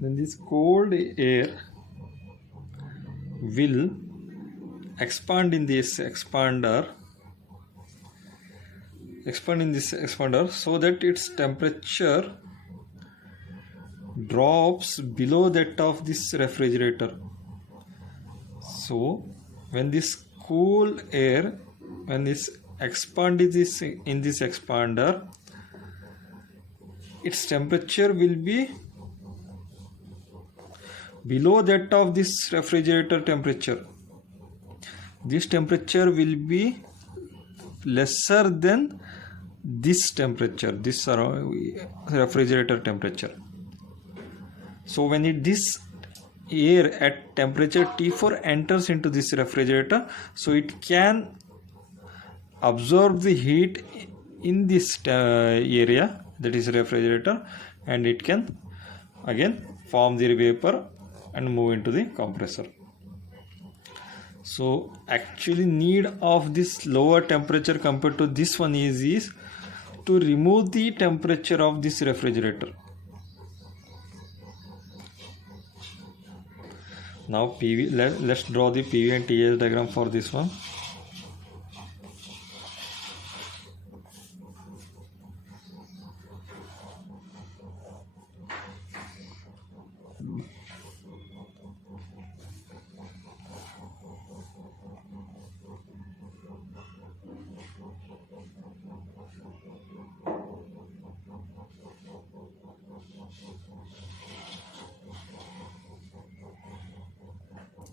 then this cold air will expand in this expander so that its temperature drops below that of this refrigerator. So when this cool air, when this expand is in this expander, its temperature will be below that of this refrigerator temperature. This temperature will be lesser than this temperature, this refrigerator temperature. So when this air at temperature T4 enters into this refrigerator, so it can absorb the heat in this area, that is refrigerator, and it can again form the vapor and move into the compressor. So actually need of this lower temperature compared to this one is to remove the temperature of this refrigerator. Now PV, let's draw the PV and TS diagram for this one.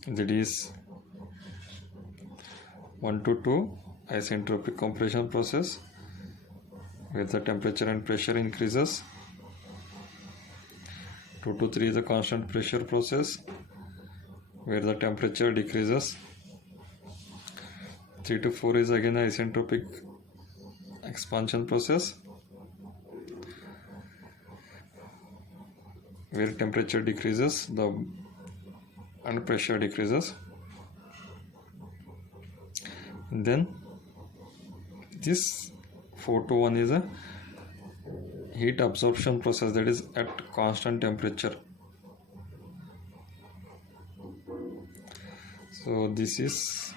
That is 1 to 2 isentropic compression process where the temperature and pressure increases. 2 to 3 is a constant pressure process where the temperature decreases. 3 to 4 is again an isentropic expansion process where temperature decreases and pressure decreases. And then this 4 to 1 is a heat absorption process, that is at constant temperature. So this is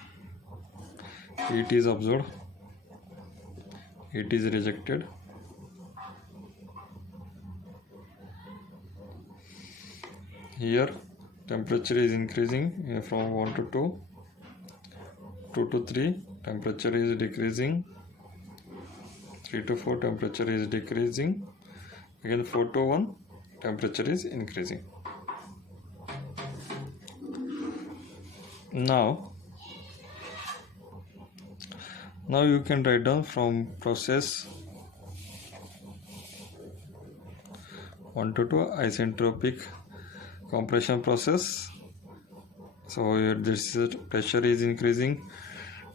heat is absorbed, heat is rejected. Here temperature is increasing from 1 to 2, 2 to 3 temperature is decreasing, 3 to 4 temperature is decreasing, again 4 to 1 temperature is increasing. Now you can write down from process 1 to 2 isentropic compression process. So here this pressure is increasing,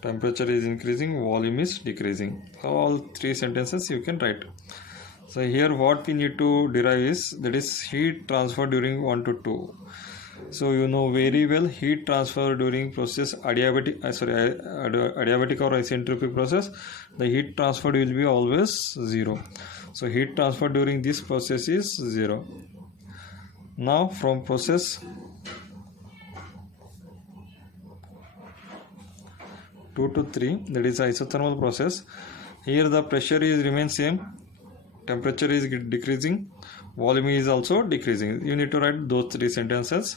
temperature is increasing, volume is decreasing. So all three sentences you can write. So here what we need to derive is, that is heat transfer during 1 to 2. So you know very well heat transfer during process adiabatic or isentropic process, the heat transfer will be always 0. So heat transfer during this process is 0. Now from process 2 to 3, that is isothermal process, here the pressure is remains same, temperature is decreasing, volume is also decreasing. You need to write those three sentences.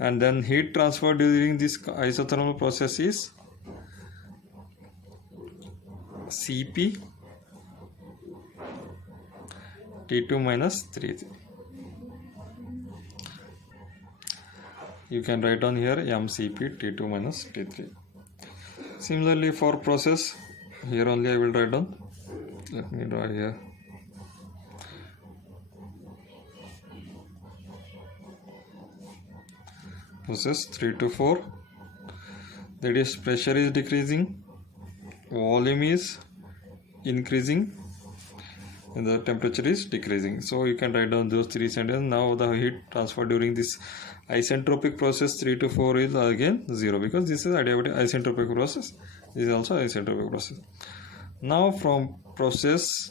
And then heat transfer during this isothermal process is Cp T2 minus 3. You can write down here mCp T2 minus T3. Similarly for process, here only I will write down. Let me draw here. Process 3 to 4, that is pressure is decreasing, volume is increasing, and the temperature is decreasing. So you can write down those three sentences. Now the heat transfer during this isentropic process 3 to 4 is again 0, because this is adiabatic isentropic process. This is also isentropic process. Now from process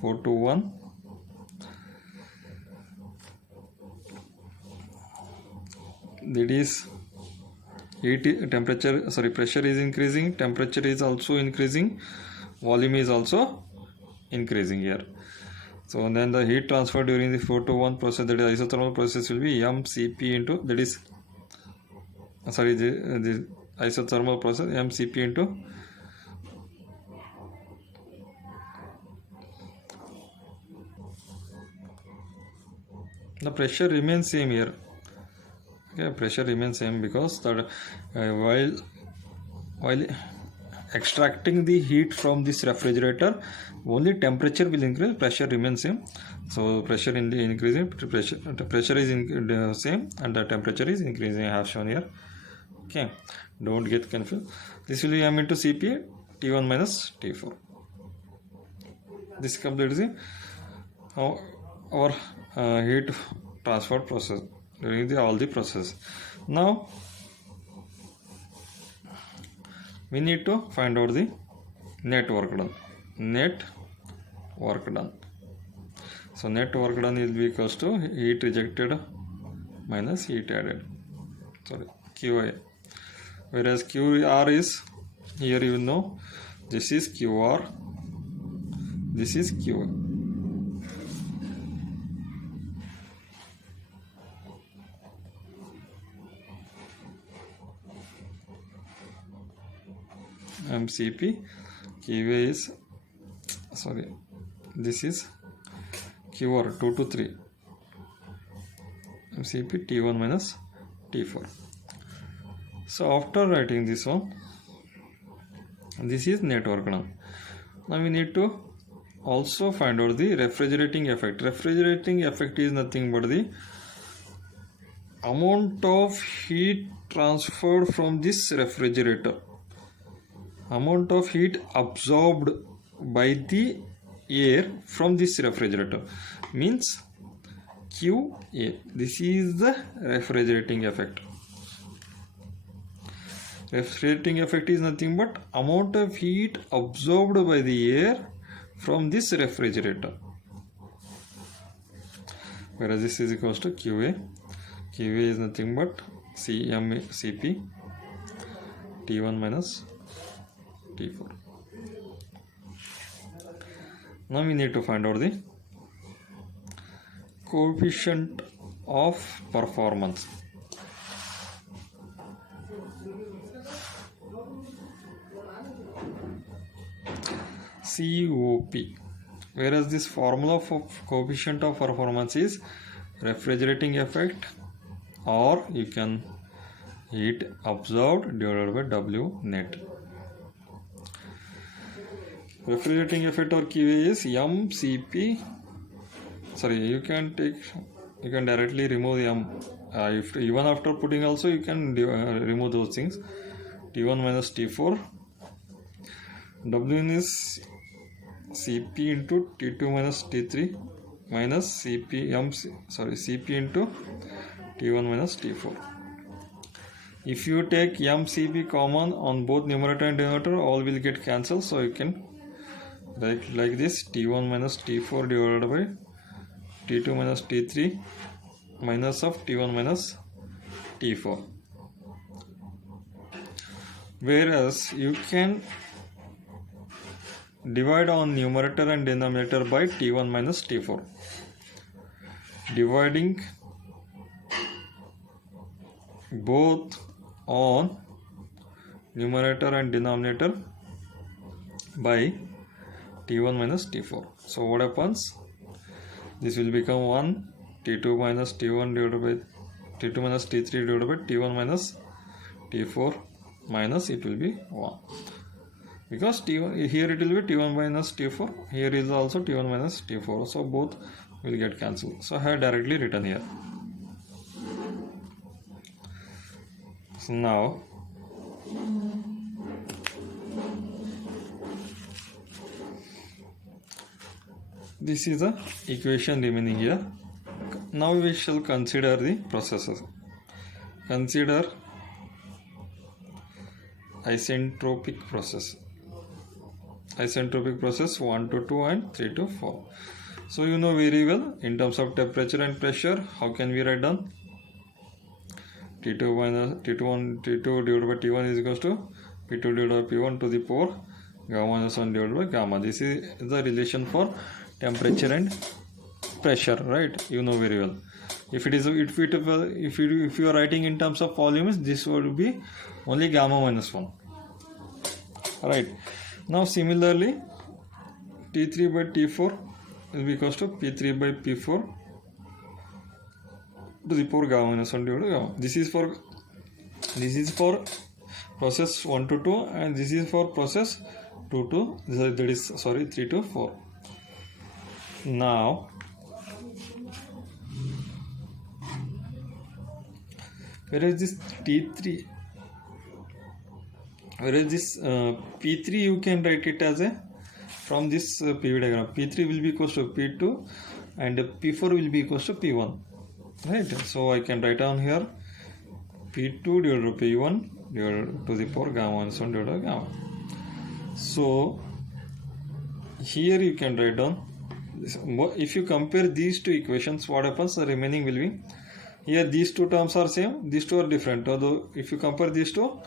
4 to 1, that is pressure is increasing, temperature is also increasing, volume is also increasing here. So then the heat transfer during the 4 to 1 process, that is isothermal process, will be mCp into, that is the isothermal process, mCp into the pressure remains same here. Okay, pressure remains same because that while extracting the heat from this refrigerator, only temperature will increase, pressure remains same. So pressure in the increasing, pressure is same and the temperature is increasing. I have shown here. Okay, don't get confused. This will be m into Cp T1 minus T4. This completes our heat transfer process during all the process. Now we need to find out the net work done. So net work done is equals to heat rejected minus heat added. QA. Whereas QR is, here you know, this is QR, this is QA. mCp, QA is, this is QR 2 to 3, mCp T1 minus T4. So after writing this one, this is net work done. Now we need to also find out the refrigerating effect. Refrigerating effect is nothing but the amount of heat transferred from this refrigerator, amount of heat absorbed by the air from this refrigerator, means QA. This is the refrigerating effect. Refrigerating effect is nothing but amount of heat absorbed by the air from this refrigerator. Whereas this is equals to QA. QA is nothing but CP T1 minus T4. Now we need to find out the coefficient of performance. COP. Whereas this formula for coefficient of performance is refrigerating effect, or you can heat absorbed divided by W net. Refrigerating effect or QA is mCp. You can directly remove the m. If even after putting also you can remove those things. T1 minus T4. W is Cp into T2 minus T3 minus Cp into T1 minus T4. If you take mCp common on both numerator and denominator, all will get cancelled. So you can write like this: T1 minus T4 divided by T2 minus T3 minus of T1 minus T4. Whereas you can divide on numerator and denominator by T1 minus T4. Dividing both on numerator and denominator by T1 minus T4. So what happens? This will become 1 T2 minus T1 divided by T2 minus T3 divided by T1 minus T4 minus it will be 1. Because T1 here it will be T1 minus T4, here is also T1 minus T4, so both will get cancelled. So I have directly written here. So now this is the equation remaining here. Now we shall consider the processes. Consider isentropic process. Isentropic process 1 to 2 and 3 to 4. So you know very well in terms of temperature and pressure, how can we write down? T2 minus T2 divided by T1 is equals to P2 divided by P1 to the power gamma minus 1 divided by gamma. This is the relation for temperature and pressure, right? You know very well. If you are writing in terms of volumes, this would be only gamma minus 1. Right. Now similarly, T3 by T4 will be equals to P3 by P4 to the power gamma minus 1 divided by gamma. This is for process 1 to 2, and this is for process 2 to 3 to 4. Now whereas this T3, whereas this P3, you can write it as a from this PV diagram. P3 will be equals to P2 and P4 will be equals to P1, right? So I can write down here P2 divided by P1 divided to the power gamma minus 1 divided by gamma. So here you can write down this. If you compare these two equations, what happens? The remaining will be, here these two terms are same, these two are different. Although if you compare these two,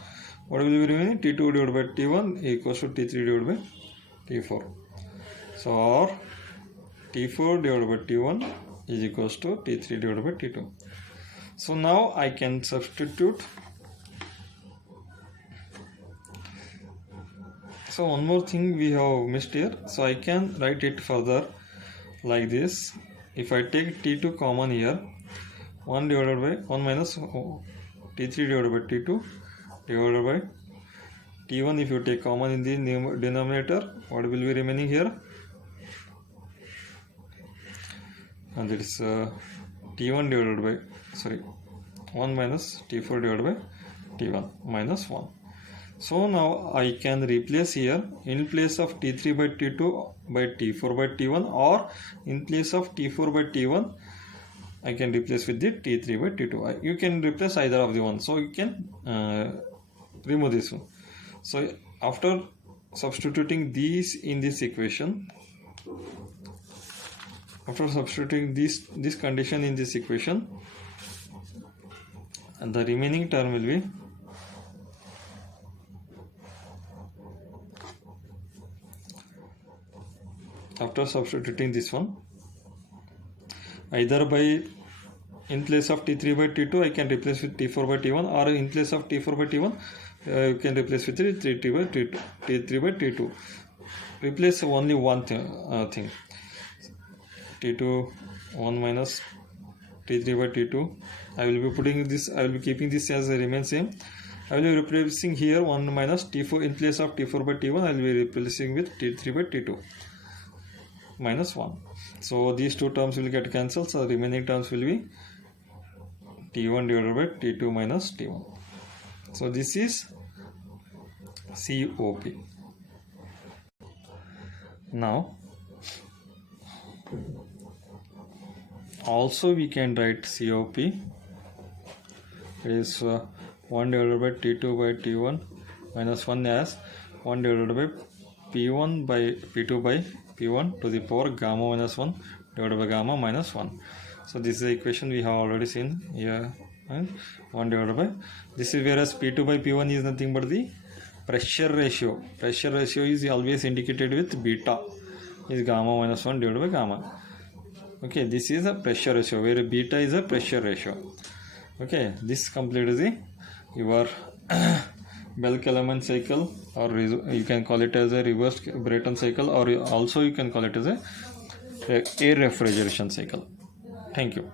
what will be remaining? T2 divided by T1 equals to T3 divided by T4. So or T4 divided by T1 is equals to T3 divided by T2. So now I can substitute. So one more thing we have missed here. So I can write it further like this. If I take T2 common here, 1 divided by 1 minus T3 divided by T2 divided by T1. If you take common in the denominator, what will be remaining here? And that is T1 divided by 1 minus T4 divided by T1 minus 1. So now I can replace here in place of T3 by T2 by T4 by T1, or in place of T4 by T1 I can replace with the T3 by T2. You can replace either of the one. So you can remove this one. So after substituting these in this equation, after substituting this condition in this equation, and the remaining term will be after substituting this one, either by in place of T3 by T2 I can replace with T4 by T1, or in place of T4 by T1 you can replace with T3 by T2. Replace only one thing. T2 1 minus T3 by T2. I will be putting this. I will be keeping this as a remain same. I will be replacing here 1 minus T4 in place of T4 by T1. I will be replacing with T3 by T2 minus 1. So these two terms will get cancelled. So the remaining terms will be T1 divided by T2 minus T1. So this is COP. Now also we can write COP is 1 divided by T2 by T1 minus 1 as 1 divided by P1 by P2 by P1 to the power gamma minus 1 divided by gamma minus 1. So this is the equation we have already seen here, and 1 divided by this is, whereas P2 by P1 is nothing but the pressure ratio. Pressure ratio is always indicated with beta, is gamma minus 1 divided by gamma. Okay, this is a pressure ratio where beta is a pressure ratio. Okay, this completes the your Bell-Kellerman cycle, or you can call it as a reverse Brayton cycle, or also you can call it as a air refrigeration cycle. Thank you.